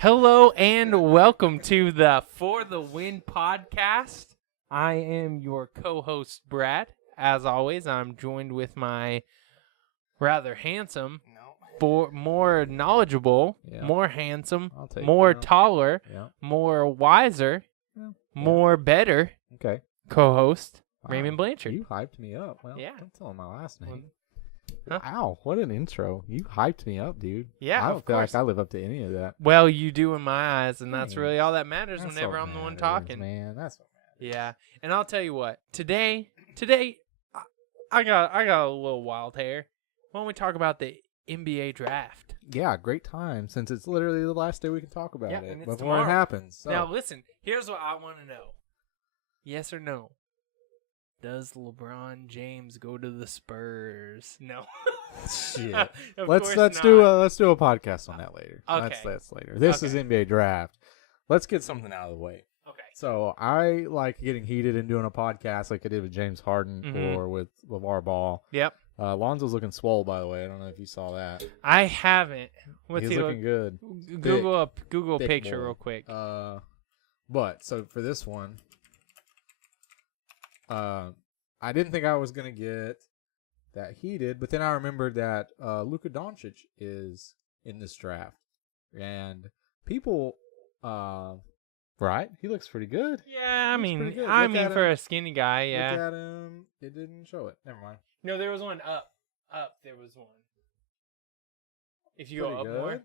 Hello and welcome to the For the Win podcast. I am your co-host, Brad. As always, I'm joined with my rather handsome, more knowledgeable, more handsome, more taller, more wiser, more better co-host, Raymond Blanchard. You hyped me up. Well, don't tell him my last name. Huh? Wow, what an intro. You hyped me up, dude. Yeah, I don't feel like I live up to any of that. Well, you do in my eyes, and that's really all that matters whenever I'm the one talking. Man, that's what matters. Yeah, and I'll tell you what. Today, I got a little wild hair. Why don't we talk about the NBA draft? Yeah, great time, since it's literally the last day we can talk about it before tomorrow. it happens. So. Now, listen, here's what I want to know. Yes or no? Does LeBron James go to the Spurs? No. Shit. Let's do a podcast on that later. Okay. That's later. This is NBA draft. Let's get something out of the way. Okay. So I like getting heated and doing a podcast like I did with James Harden or with LeVar Ball. Yep. Lonzo's looking swole, by the way. I don't know if you saw that. I haven't. He's looking good. Google a picture boy. real quick. But so for this one, I didn't think I was gonna get that heated, but then I remembered that Luka Doncic is in this draft, and people, right? He looks pretty good. Yeah, I mean, for a skinny guy, yeah. Look at him. It didn't show it. Never mind. No, there was one up. There was one. If you go up more.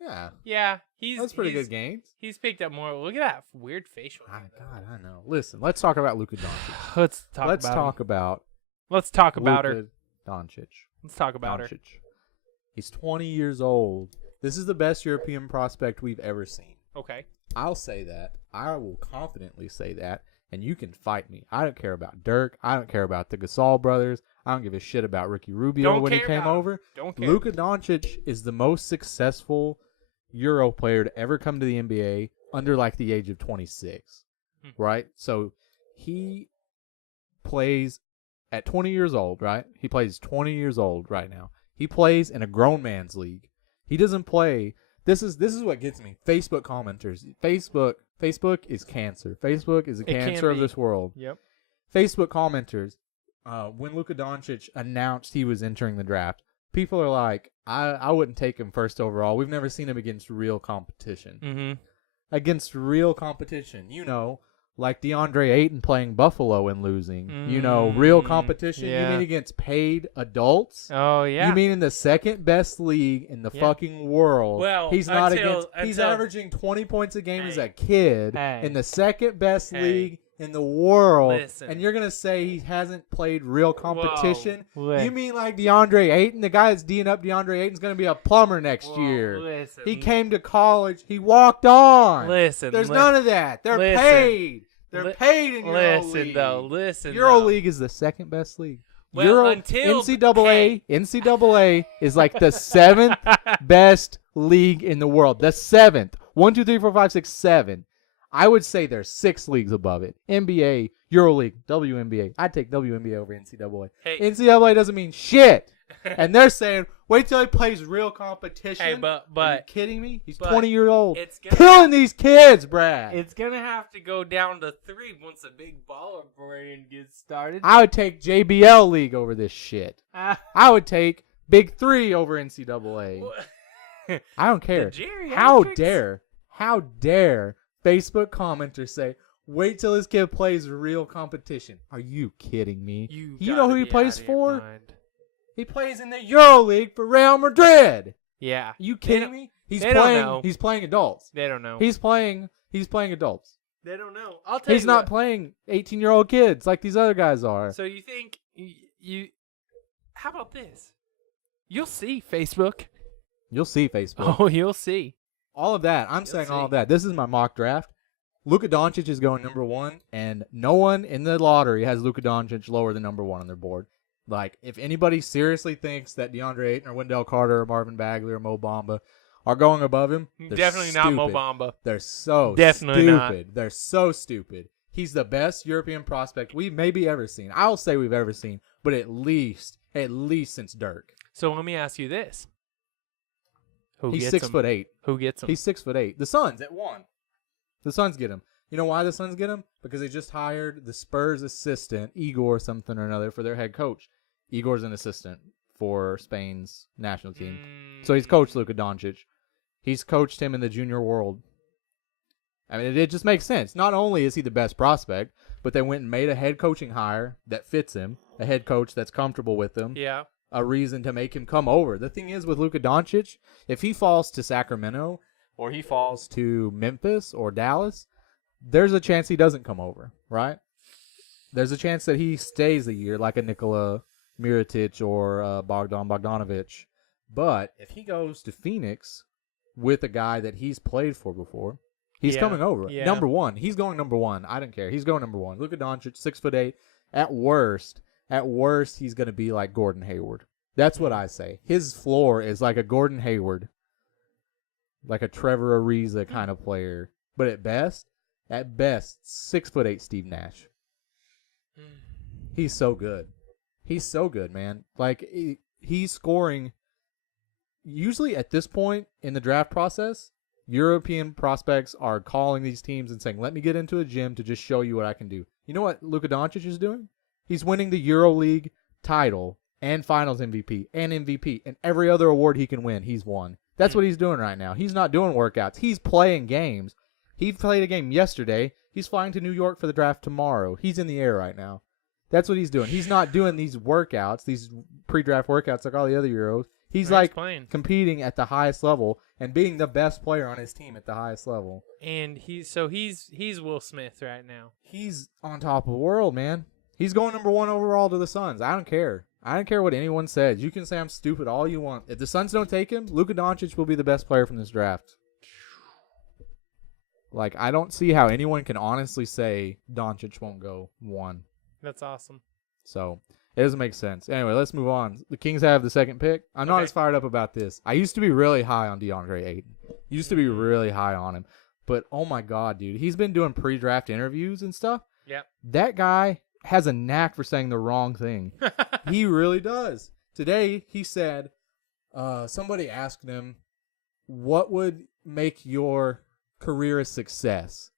Yeah. Yeah, that's pretty good games. He's picked up more. Look at that weird facial. God, I know. Listen, let's talk about Luka Doncic. Let's talk about her. Doncic. Let's talk about her. He's 20 years old. This is the best European prospect we've ever seen. Okay. I'll say that. I will confidently say that, and you can fight me. I don't care about Dirk. I don't care about the Gasol brothers. I don't give a shit about Ricky Rubio when he came over. Don't care. Luka Doncic is the most successful Euro player to ever come to the NBA under like the age of 26, right? So he plays at 20 years old, right? He plays 20 years old right now. He plays in a grown man's league. He doesn't play. This is what gets me. Facebook commenters. Facebook is cancer. Facebook is a cancer of this world. Yep. Facebook commenters. When Luka Doncic announced he was entering the draft, people are like, I wouldn't take him first overall. We've never seen him against real competition. Mm-hmm. Against real competition. Like DeAndre Ayton playing Buffalo and losing. Real competition. Yeah. You mean against paid adults? Oh, yeah. You mean in the second best league in the fucking world? Well, he's not he's averaging 20 points a game as a kid in the second best league in the world. Listen. And you're going to say he hasn't played real competition? Whoa. You mean like DeAndre Ayton? The guy that's D'ing up DeAndre Ayton's going to be a plumber next year. Listen. He came to college. He walked on. Listen. There's none of that. They're paid. They're paid in EuroLeague. EuroLeague is the second best league. Well, NCAA is like the seventh best league in the world. The seventh. 1, 2, 3, 4, 5, 6, 7. I would say there's 6 leagues above it. NBA, EuroLeague, WNBA. I'd take WNBA over NCAA. Hey. NCAA doesn't mean shit. And they're saying, wait till he plays real competition. Hey, but are you kidding me? He's 20 years old. It's killing these kids, Brad. It's going to have to go down to 3 once the big baller brand gets started. I would take JBL League over this shit. I would take Big 3 over NCAA. I don't care. How dare Facebook commenters say, wait till this kid plays real competition. Are you kidding me? You know who he plays for? He plays in the EuroLeague for Real Madrid. Yeah. You kidding me? He's playing adults. They don't know. He's playing adults. They don't know. I'll tell you. He's not playing 18-year-old kids like these other guys are. So you think you how about this? You'll see Facebook. You'll see Facebook. Oh, you'll see. All of that. I'm saying all of that. This is my mock draft. Luka Doncic is going number 1, and no one in the lottery has Luka Doncic lower than number 1 on their board. Like, if anybody seriously thinks that DeAndre Ayton or Wendell Carter or Marvin Bagley or Mo Bamba are going above him, definitely stupid. not Mo Bamba. They're so definitely stupid. Not. They're so stupid. He's the best European prospect we've maybe ever seen. I'll say we've ever seen, but at least since Dirk. So let me ask you this. He's 6'8". Who gets him? He's 6'8". The Suns at 1. The Suns get him. You know why the Suns get him? Because they just hired the Spurs assistant, Igor something or another, for their head coach. Igor's an assistant for Spain's national team. So he's coached Luka Doncic. He's coached him in the junior world. I mean, it just makes sense. Not only is he the best prospect, but they went and made a head coaching hire that fits him, a head coach that's comfortable with him. Yeah. A reason to make him come over. The thing is with Luka Doncic, if he falls to Sacramento or he falls to Memphis or Dallas, there's a chance he doesn't come over, right? There's a chance that he stays a year like a Nikola Mirotic or Bogdan Bogdanovic. But if he goes to Phoenix with a guy that he's played for before, he's coming over. Yeah. Number one. He's going number one. I don't care. He's going number one. Luka Doncic, 6'8". At worst, he's going to be like Gordon Hayward. That's what I say. His floor is like a Gordon Hayward, like a Trevor Ariza kind of player. But at best, 6'8" Steve Nash. He's so good. He's so good, man. Like, he's scoring. Usually at this point in the draft process, European prospects are calling these teams and saying, let me get into a gym to just show you what I can do. You know what Luka Doncic is doing? He's winning the EuroLeague title and Finals MVP and every other award he can win, he's won. That's what he's doing right now. He's not doing workouts. He's playing games. He played a game yesterday. He's flying to New York for the draft tomorrow. He's in the air right now. That's what he's doing. He's not doing these workouts, these pre-draft workouts like all the other Euros. He's competing at the highest level and being the best player on his team at the highest level. And he's Will Smith right now. He's on top of the world, man. He's going number 1 overall to the Suns. I don't care. I don't care what anyone says. You can say I'm stupid all you want. If the Suns don't take him, Luka Doncic will be the best player from this draft. Like, I don't see how anyone can honestly say Doncic won't go 1. That's awesome. So, it doesn't make sense. Anyway, let's move on. The Kings have the second pick. I'm not as fired up about this. I used to be really high on DeAndre Ayton. Used to be really high on him. But, oh my God, dude. He's been doing pre-draft interviews and stuff. Yep. That guy has a knack for saying the wrong thing. He really does. Today, he said, somebody asked him, what would make your career a success?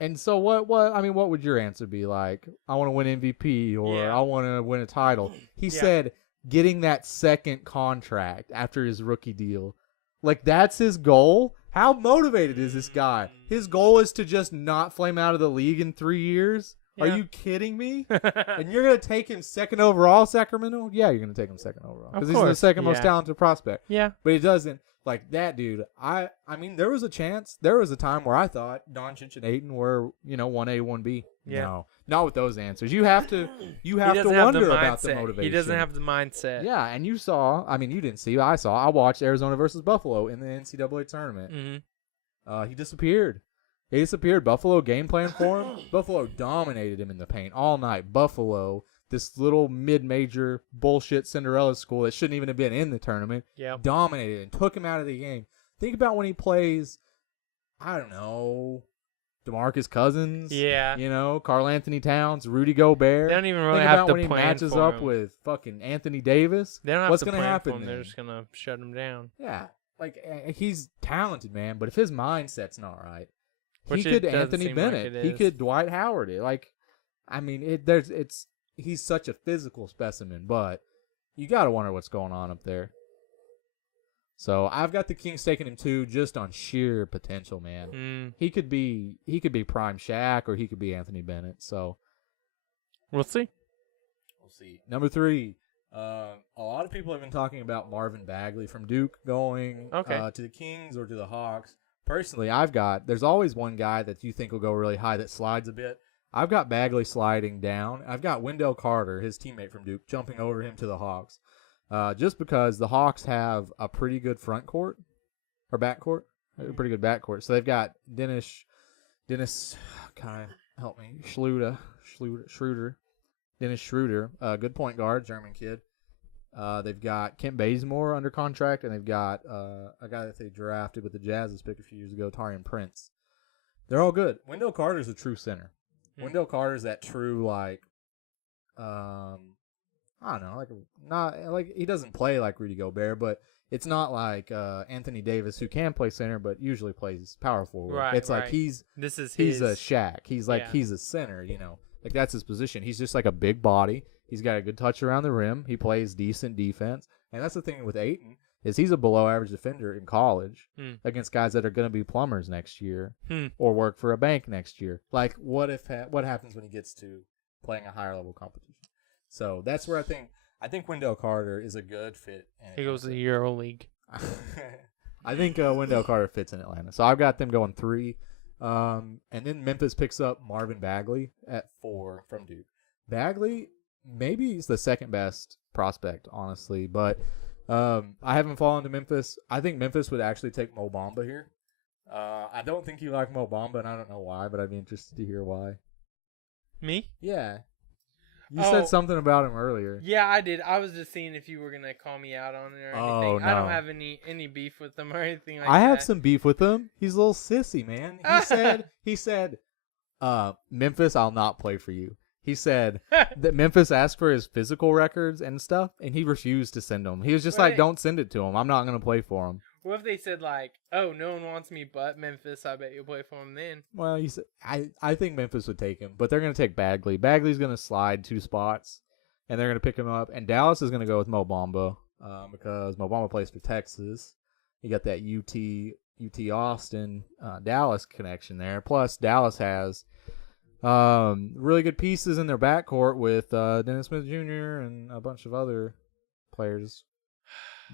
And so what would your answer be? Like, I want to win MVP or I want to win a title. He said getting that second contract after his rookie deal. Like, that's his goal? How motivated is this guy? His goal is to just not flame out of the league in 3 years? Yeah. Are you kidding me? And you're going to take him second overall, Sacramento? Yeah, you're going to take him second overall. Because he's the second most talented prospect. Yeah. But he doesn't. Like, that dude, I mean, there was a time where I thought Doncic and Ayton were, 1A, 1B. Yeah. No, not with those answers. You have to wonder about the motivation. He doesn't have the mindset. Yeah, and you saw, I mean, you didn't see, I watched Arizona versus Buffalo in the NCAA tournament. Mm-hmm. He disappeared. Buffalo game plan for him. Buffalo dominated him in the paint all night. Buffalo, this little mid-major bullshit Cinderella school that shouldn't even have been in the tournament, dominated and took him out of the game. Think about when he plays, I don't know, DeMarcus Cousins, Karl Anthony Towns, Rudy Gobert. They don't even really Think have about to when he plan matches for up him. with fucking Anthony Davis. They don't have What's to going to plan happen for him. then? They're just going to shut him down. Yeah, like, he's talented, man, but if his mindset's not right, Which he could it doesn't Anthony seem Bennett. like it He is. could Dwight Howard it. Like, I mean, he's such a physical specimen, but you got to wonder what's going on up there. So I've got the Kings taking him 2 just on sheer potential, man. He could be prime Shaq or he could be Anthony Bennett. So we'll see. Number 3. A lot of people have been talking about Marvin Bagley from Duke going to the Kings or to the Hawks. Personally, there's always one guy that you think will go really high that slides a bit. I've got Bagley sliding down. I've got Wendell Carter, his teammate from Duke, jumping over him to the Hawks. Just because the Hawks have a pretty good front court or back court, a pretty good back court. So they've got Dennis, kind of help me, Schroeder, Dennis Schroeder, good point guard, German kid. They've got Kent Bazemore under contract, and they've got a guy that they drafted with the Jazz's pick a few years ago, Taurean Prince. They're all good. Wendell Carter's a true center. Wendell Carter's that true, like, I don't know, he doesn't play like Rudy Gobert, but it's not like Anthony Davis, who can play center but usually plays power forward. Right, it's like right. he's his, a Shaq. He's like he's a center, you know. Like that's his position. He's just like a big body. He's got a good touch around the rim. He plays decent defense. And that's the thing with Ayton is he's a below average defender in college against guys that are going to be plumbers next year or work for a bank next year. Like what happens when he gets to playing a higher level competition? So that's where I think Wendell Carter is a good fit. He goes to the Euro League. I think Wendell Carter fits in Atlanta. So I've got them going 3. And then Memphis picks up Marvin Bagley at 4 from Duke. Bagley, maybe he's the second best prospect, honestly. But I haven't fallen to Memphis. I think Memphis would actually take Mo Bamba here. I don't think you like Mo Bamba, and I don't know why, but I'd be interested to hear why. Me? Yeah. You said something about him earlier. Yeah, I did. I was just seeing if you were gonna call me out on it or anything. No. I don't have any beef with him or anything like that. I have some beef with him. He's a little sissy, man. He said, Memphis, I'll not play for you. He said that Memphis asked for his physical records and stuff, and he refused to send them. He was just like, don't send it to him. I'm not going to play for him. What if they said, like, oh, no one wants me but Memphis, I bet you'll play for him then? Well, he said, I think Memphis would take him, but they're going to take Bagley. Bagley's going to slide 2 spots, and they're going to pick him up. And Dallas is going to go with Mo Bamba because Mo Bamba plays for Texas. You got that UT Austin Dallas connection there. Plus, Dallas has really good pieces in their backcourt with Dennis Smith Jr. and a bunch of other players.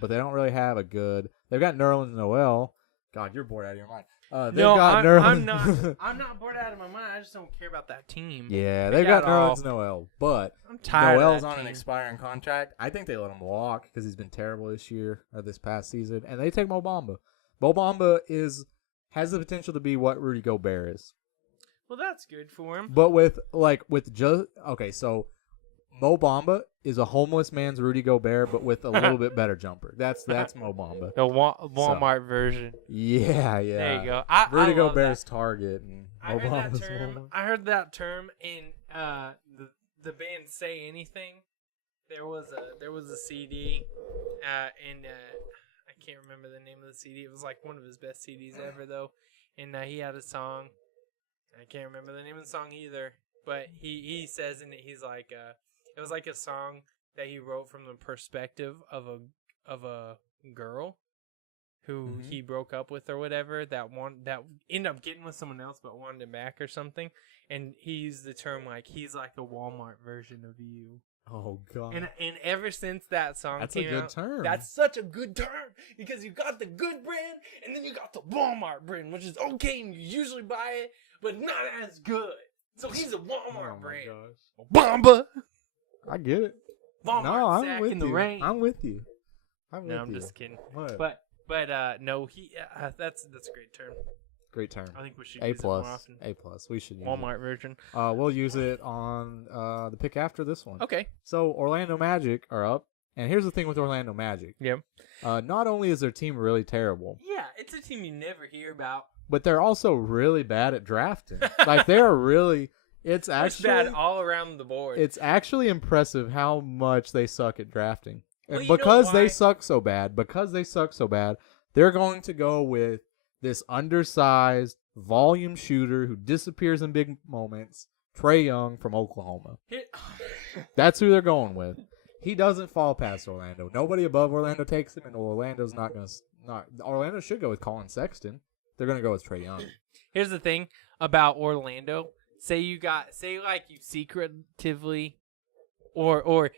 But they don't really have a good. They've got Nerlens Noel. God, you're bored out of your mind. I'm not bored out of my mind. I just don't care about that team. Yeah, they've got Nerlens Noel, but I'm tired. Noel's of that on team. an expiring contract. I think they let him walk because he's been terrible this year or this past season, and they take Mo Bamba. Mo Bamba has the potential to be what Rudy Gobert is. Well, that's good for him. But so Mo Bamba is a homeless man's Rudy Gobert, but with a little bit better jumper. That's Mo Bamba. The Walmart version. Yeah. There you go. Rudy I Gobert's Target and Mo Bamba's Walmart. I heard that term in the band Say Anything. There was a CD, and I can't remember the name of the CD. It was like one of his best CDs ever, though. And he had a song. I can't remember the name of the song either, but he says in it, he's like, it was like a song that he wrote from the perspective of a girl who he broke up with or whatever that ended up getting with someone else but wanted him back or something, and he used the term like he's like a Walmart version of you. Oh God! And ever since that song that's came a good out, term. That's such a good term because you got the good brand and then you got the Walmart brand, which is okay and you usually buy it, but not as good. So he's a Walmart brand. Bamba. I get it. Walmart I'm sack with in the you. rain. I'm with you. I'm just kidding. What? But no, that's a great term. Great term. I think we should use it more often. A+. We should use Walmart it. version. We'll use it on the pick after this one. Okay. So Orlando Magic are up, and here's the thing with Orlando Magic. Yep. Not only is their team really terrible. Yeah, it's a team you never hear about. But they're also really bad at drafting. Like they're really. It's actually bad all around the board. It's actually impressive how much they suck at drafting. And well, because they suck so bad, they're going to go with this undersized volume shooter who disappears in big moments, Trae Young from Oklahoma. That's who they're going with. He doesn't fall past Orlando. Nobody above Orlando takes him, and Orlando's not going to. Orlando should go with Colin Sexton. They're going to go with Trae Young. Here's the thing about Orlando. Say you secretively, or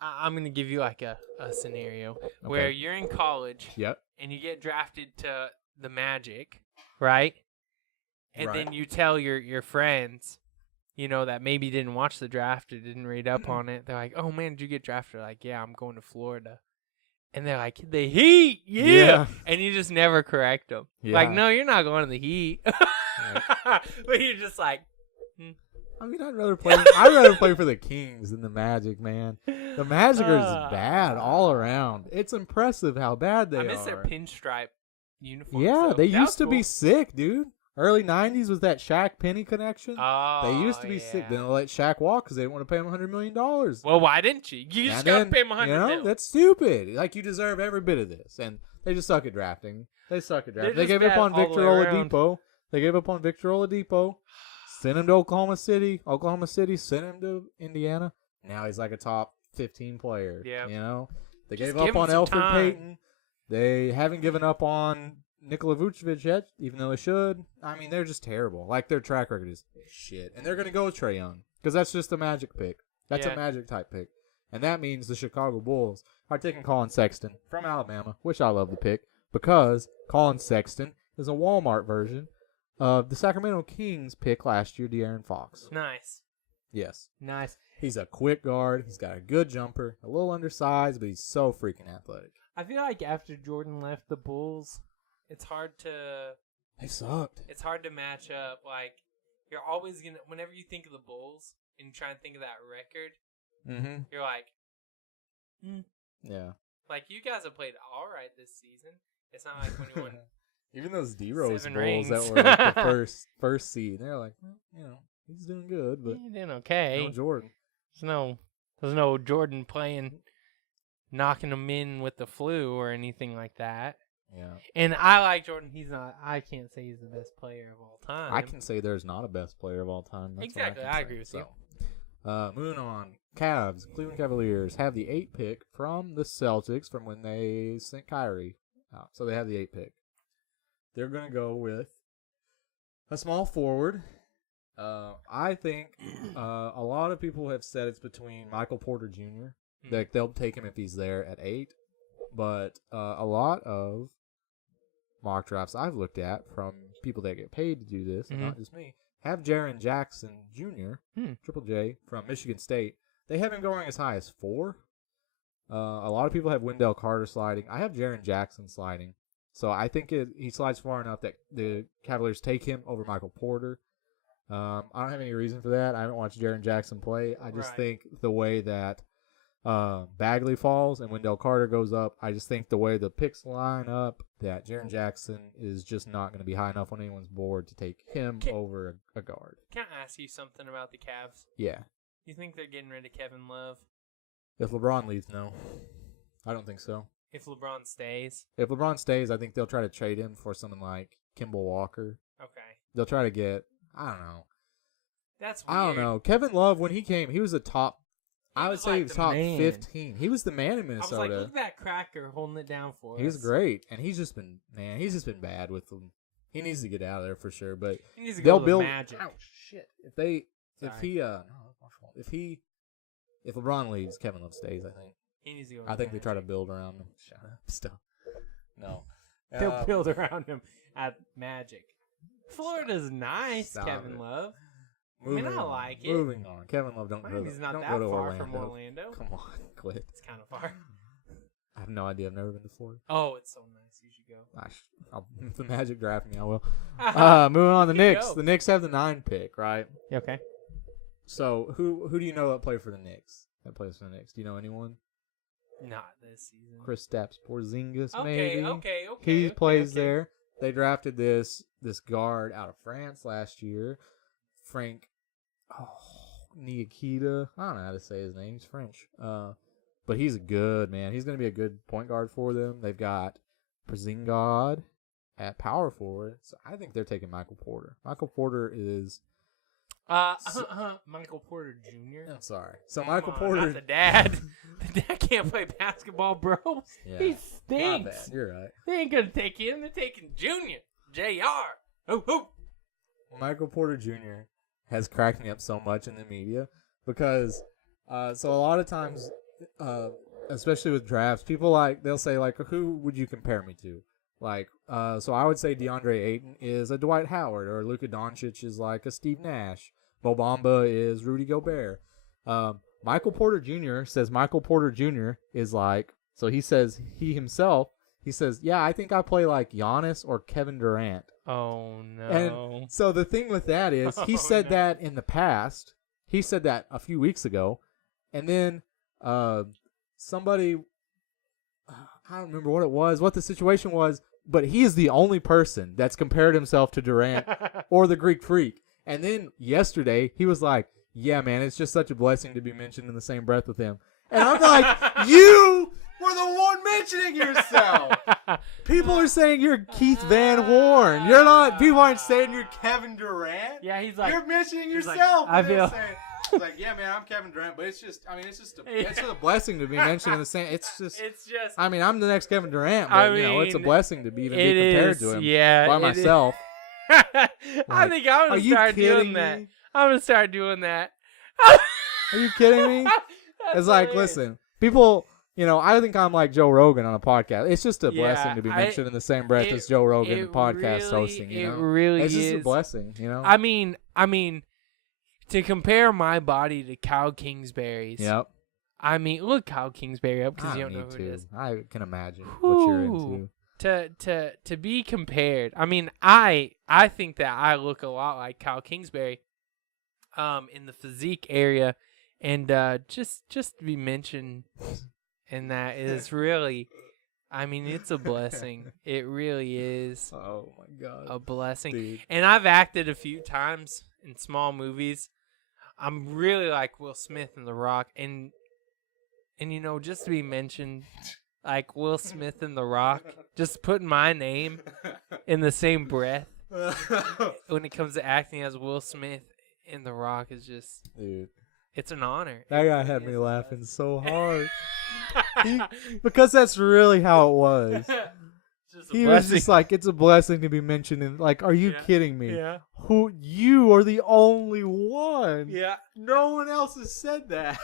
I'm gonna give you like a scenario where you're in college, and you get drafted to the Magic, right? And then you tell your friends, that maybe didn't watch the draft or didn't read up on it. They're like, "Oh man, did you get drafted?" Like, "Yeah, I'm going to Florida." And they're like, "The Heat, yeah." And you just never correct them. Yeah. Like, no, you're not going to the Heat. But you're just like, I mean, I'd rather play for the Kings than the Magic, man. The Magic are just bad all around. It's impressive how bad they are. I miss their pinstripe uniforms. Yeah, though. they used to be sick, dude. Early 90s was that Shaq Penny connection. Oh, They used to be sick. Then they let Shaq walk because they didn't want to pay him $100 million. Well, why didn't you? You just got to pay him $100 million. That's stupid. Like, you deserve every bit of this. And they just suck at drafting. They gave up on Victor Oladipo. Sent him to Oklahoma City. Oklahoma City sent him to Indiana. Now he's like a top 15 player. Yeah. You know? They Just gave up on Elfrid time. Payton. They haven't given up on Nikola Vucevic yet, even though they should. I mean, they're just terrible. Like, their track record is shit. And they're going to go with Trae Young because that's just a Magic pick. That's a Magic type pick. And that means the Chicago Bulls are taking Colin Sexton from Alabama, which I love the pick, because Colin Sexton is a Walmart version of the Sacramento Kings pick last year, De'Aaron Fox. Nice. Yes. Nice. He's a quick guard. He's got a good jumper, a little undersized, but he's so freaking athletic. I feel like after Jordan left the Bulls, it's hard to... They sucked. It's hard to match up. Like, you're always going to... Whenever you think of the Bulls and you try and think of that record, you're like, Yeah. Like, you guys have played all right this season. It's not like when you won... Even those D-Rose 7 Bulls rings. that were like the first seed, they're like, well, you know, he's doing good, but You're doing okay. no Jordan. There's no Jordan playing, knocking him in with the flu or anything like that. Yeah. And I like Jordan. I can't say he's the best player of all time. I can say there's not a best player of all time. That's exactly. I agree with you. Moving on. Cavs, Cleveland Cavaliers have the 8 pick from the Celtics from when they sent Kyrie out. So they have the 8 pick. They're going to go with a small forward. I think a lot of people have said it's between Michael Porter Jr. Like, they'll take him if he's there at 8. But a lot of mock drafts I've looked at from people that get paid to do this, and not just me, have Jaren Jackson Jr., Triple J, from Michigan State. They have him going as high as 4. A lot of people have Wendell Carter sliding. I have Jaren Jackson sliding. So I think he slides far enough that the Cavaliers take him over Michael Porter. I don't have any reason for that. I haven't watched Jaren Jackson play. I just think the way that Bagley falls and Wendell Carter goes up, I just think the way the picks line up, that Jaren Jackson is just not going to be high enough on anyone's board to take him over a guard. Can I ask you something about the Cavs? Yeah. You think they're getting rid of Kevin Love? If LeBron leaves, no. I don't think so. If LeBron stays? If LeBron stays, I think they'll try to trade him for someone like Kimball Walker. Okay. They'll try to get, I don't know. That's weird. I don't know. Kevin Love, when he came, he was a top, I would say he was top man. 15. He was the man in I was Minnesota. like, look at that cracker holding it down for us. He was great. And he's just been bad with them. He needs to get out of there for sure. But he needs to go to the Magic. Ouch, shit. If LeBron leaves, Kevin Love stays, I think. He needs to go to I think Magic. they try to build around him. Shut up. Stuff. No. They'll build around him at Magic. Florida's nice, Kevin Love. I like it. Moving on. Kevin Love, don't go He's not don't that go to far Orlando. from Orlando. Come on, quit. It's kind of far. I have no idea. I've never been to Florida. Oh, it's so nice. You should go. If the Magic draft me, I will. Moving on, the Knicks. The Knicks have the 9 pick, right? Okay. So who do you know that play for the Knicks? That plays for the Knicks. Do you know anyone? Not this season. Kristaps Porzingis, okay, maybe. Okay. He plays there. They drafted this guard out of France last year, Frank. Niakita. I don't know how to say his name. He's French. But he's good, man. He's going to be a good point guard for them. They've got Porzingis at power forward. So I think they're taking Michael Porter. Michael Porter is... Michael Porter Jr.? I'm sorry. So Michael Porter... Not the dad. The dad can't play basketball, bro. Yeah. He stinks. My bad. You're right. They ain't going to take him. They're taking Junior. JR. Oh. Michael Porter Jr. has cracked me up so much in the media because so a lot of times especially with drafts, people they'll say who would you compare me to, so I would say DeAndre Ayton is a Dwight Howard, or Luka Doncic is like a Steve Nash, Mo Bamba is Rudy Gobert. Michael Porter Jr. says Michael Porter Jr. is he says yeah, I think I play like Giannis or Kevin Durant. Oh, no. And so the thing with that is he said that in the past. He said that a few weeks ago. And then somebody, I don't remember what it was, what the situation was, But he is the only person that's compared himself to Durant or the Greek Freak. And then yesterday, he was like, yeah, man, it's just such a blessing to be mentioned in the same breath with him. And I'm like, you were the one mentioning yourself. People are saying you're Keith Van Horn. You're not. People aren't saying you're Kevin Durant. Yeah, he's like, you're mentioning yourself. Like, I feel. It's like, yeah, man, I'm Kevin Durant, but it's just a blessing to be mentioned in the same. It's just. I mean, I'm the next Kevin Durant, but it's a blessing to be compared to him. Yeah, by myself. I think I'm gonna start doing that. I'm gonna start doing that. Are you kidding me? It's like, listen, people. I think I'm like Joe Rogan on a podcast. It's just a blessing to be mentioned in the same breath as Joe Rogan podcast hosting. It really is. It's just a blessing. I mean, to compare my body to Kyle Kingsbury's. Yep. I mean, look Kyle Kingsbury up because you don't know who it is. I can imagine what you're into. To be compared, I mean, I think that I look a lot like Kyle Kingsbury, in the physique area, and just to be mentioned. And that is really, I mean, it's a blessing. It really is. Oh, my God. A blessing. Dude. And I've acted a few times in small movies. I'm really like Will Smith in The Rock. And just to be mentioned, like Will Smith in The Rock, just putting my name in the same breath when it comes to acting as Will Smith in The Rock is just... Dude. It's an honor. That guy had me laughing so hard. Because that's really how it was. He was just like, it's a blessing to be mentioned. And like, are you kidding me? Yeah. You are the only one. Yeah. No one else has said that.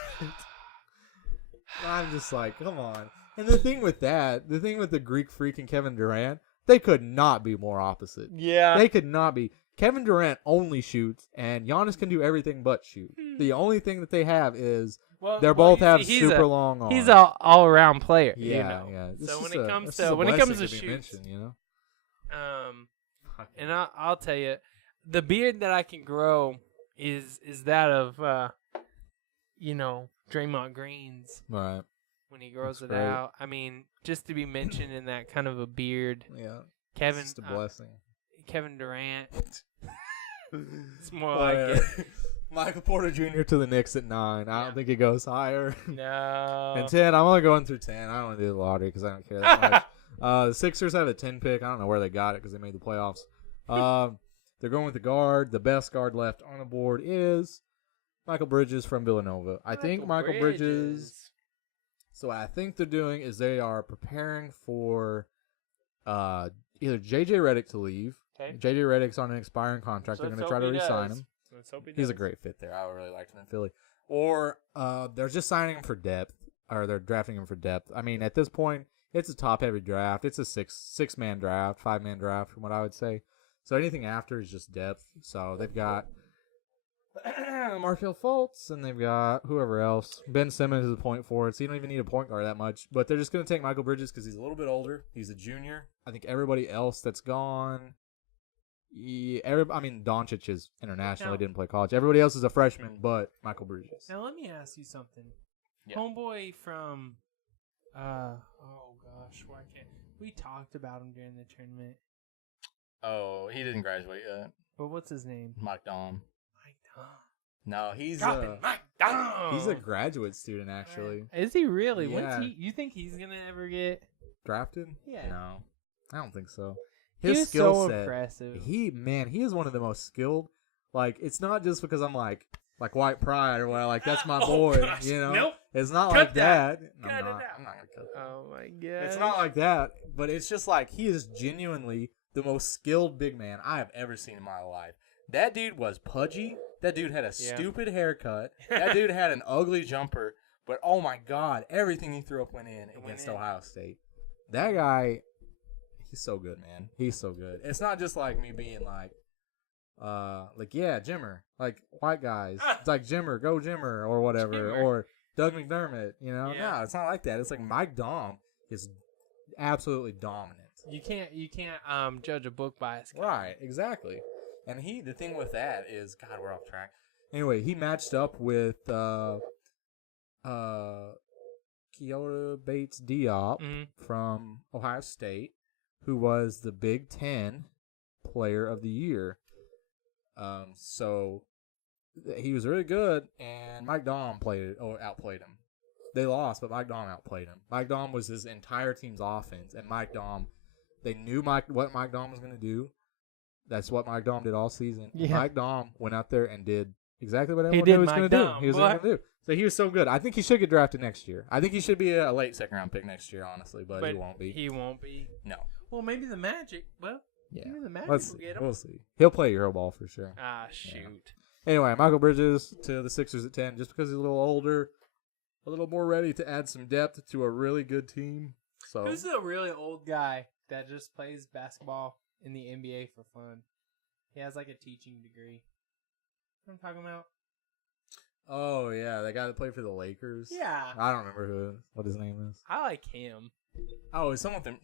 I'm just like, come on. And the thing with the Greek Freak and Kevin Durant, they could not be more opposite. Yeah. They could not be. Kevin Durant only shoots, and Giannis can do everything but shoot. The only thing that they have is they both have super long arms. He's an all-around player. Yeah. So when it comes to shoots, and I'll tell you, the beard that I can grow is that of Draymond Green's. Right. When he grows it out, I mean, just to be mentioned in that kind of a beard. Yeah. Kevin, it's just a blessing. Kevin Durant. It's more like it. Michael Porter Jr. to the Knicks at 9. I don't think it goes higher. No. And 10. I'm only going through 10. I don't want to do the lottery because I don't care that much. The Sixers have a 10 pick. I don't know where they got it because they made the playoffs. They're going with the guard. The best guard left on the board is Michael Bridges from Villanova. I think Michael Bridges. So what I think they're doing is they are preparing for either J.J. Redick to leave. Okay. J.J. Redick's on an expiring contract. They're going to try to re-sign him. Let's hope he does. He's a great fit there. I really liked him in Philly. Or they're just signing him for depth, or they're drafting him for depth. I mean, at this point, it's a top-heavy draft. It's a six-man draft, 5-man draft, from what I would say. So anything after is just depth. So they've got Markelle Fultz, and they've got whoever else. Ben Simmons is a point forward, so you don't even need a point guard that much. But they're just going to take Michael Bridges because he's a little bit older. He's a junior. I think everybody else that's gone... Doncic is international. He didn't play college. Everybody else is a freshman, but Michael Bridges. Now let me ask you something. Yeah. Homeboy from, why can't we talked about him during the tournament? Oh, he didn't graduate yet. But what's his name? Mike Dom. Mike Dom. No, he's Mike Dom. He's a graduate student, actually. Is he really? Yeah. You think he's gonna ever get drafted? Yeah. No, I don't think so. His skill set, impressive. He is one of the most skilled. Like, it's not just because I'm like white pride or what. Like, that's my boy. Gosh. You know, Nope. It's not Cut like that. Cut it out. I'm not gonna cut that. Oh my god. It's not like that. But it's just like he is genuinely the most skilled big man I have ever seen in my life. That dude was pudgy. That dude had a stupid haircut. That dude had an ugly jumper. But oh my god, everything he threw up went in against Ohio State. That guy. He's so good, man. He's so good. It's not just like me being like Jimmer. Like, white guys. It's like Jimmer, go Jimmer, or whatever. Jimmer. Or Doug McDermott, you know? Yeah. No, it's not like that. It's like Mike Dom is absolutely dominant. You can't judge a book by its cover. Right, exactly. And the thing with that is, God, we're off track. Anyway, he matched up with Keota Bates Diop from Ohio State, who was the Big Ten Player of the Year. So he was really good, and Mike Daum outplayed him. They lost, but Mike Daum outplayed him. Mike Daum was his entire team's offense, and Mike Daum, they knew what Mike Daum was going to do. That's what Mike Daum did all season. Yeah. Mike Daum went out there and did exactly what He everyone did knew he was Mike going to do. Daum, He was boy. going to do. So he was so good. I think he should get drafted next year. I think he should be a late second-round pick next year, honestly, but he won't be. He won't be. No. Well, maybe the Magic. Well, Yeah. maybe the Magic Let's will see. get him. We'll see. He'll play Euro ball for sure. Ah, shoot. Anyway, Michael Bridges to the Sixers at 10, just because he's a little older, a little more ready to add some depth to a really good team. So Who's the really old guy that just plays basketball in the NBA for fun? He has like a teaching degree. You know what I'm talking about? Oh yeah, that guy that played for the Lakers. Yeah. I don't remember what his name is. I like him. Oh, it's something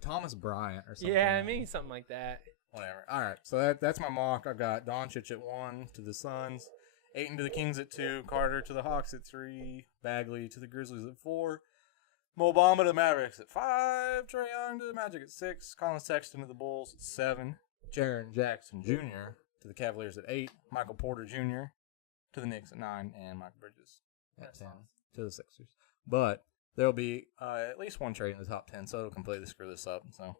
Thomas Bryant or something. Yeah, maybe something like that. Whatever. All right. So that's my mock. I got Doncic at 1 to the Suns, Ayton to the Kings at 2, Carter to the Hawks at 3, Bagley to the Grizzlies at 4, Mo Bamba to the Mavericks at 5, Trae Young to the Magic at 6, Colin Sexton to the Bulls at 7, Jaren Jackson Jr. to the Cavaliers at 8, Michael Porter Jr. to the Knicks at 9, and Michael Bridges at 10 to the Sixers. But there'll be at least one trade in the top 10, so it'll completely screw this up. So,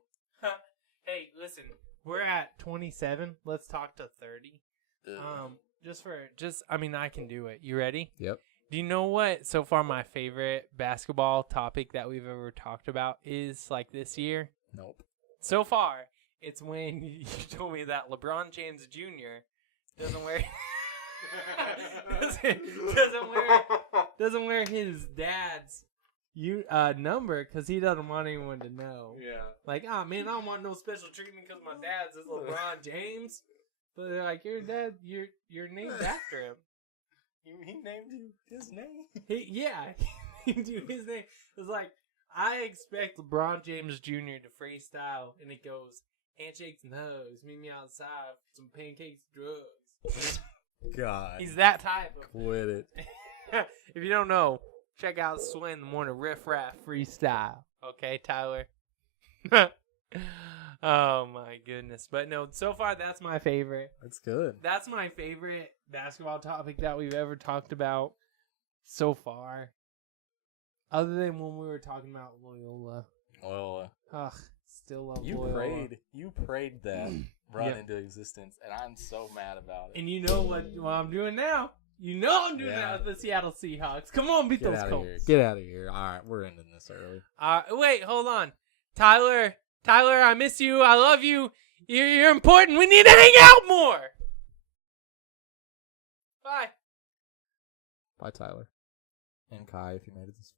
Hey, listen. We're at 27. Let's talk to 30. I mean, I can do it. You ready? Yep. Do you know what so far my favorite basketball topic that we've ever talked about is like this year? Nope. So far, it's when you told me that LeBron James Jr. doesn't wear doesn't wear his dad's number because he doesn't want anyone to know. Yeah. Like, oh man, I don't want no special treatment because my dad's is LeBron James. But they're like, your dad, you're named after him. he named you his name? He do his name. It's like, I expect LeBron James Jr. to freestyle, and it goes, handshakes and hugs, meet me outside, some pancakes and drugs. God. He's that type of. Quit it. If you don't know, check out Sway in the Morning Riff Raff Freestyle. Okay, Tyler? Oh, my goodness. But no, so far, that's my favorite. That's good. That's my favorite basketball topic that we've ever talked about so far. Other than when we were talking about Loyola. Ugh, still love Loyola. You prayed that run into existence, and I'm so mad about it. And you know what I'm doing now? You know I'm doing that with the Seattle Seahawks. Come on, beat those Colts. Get out of here. All right, we're ending this early. Wait, hold on. Tyler, I miss you. I love you. You're important. We need to hang out more. Bye. Bye, Tyler. And Kai, if you made it this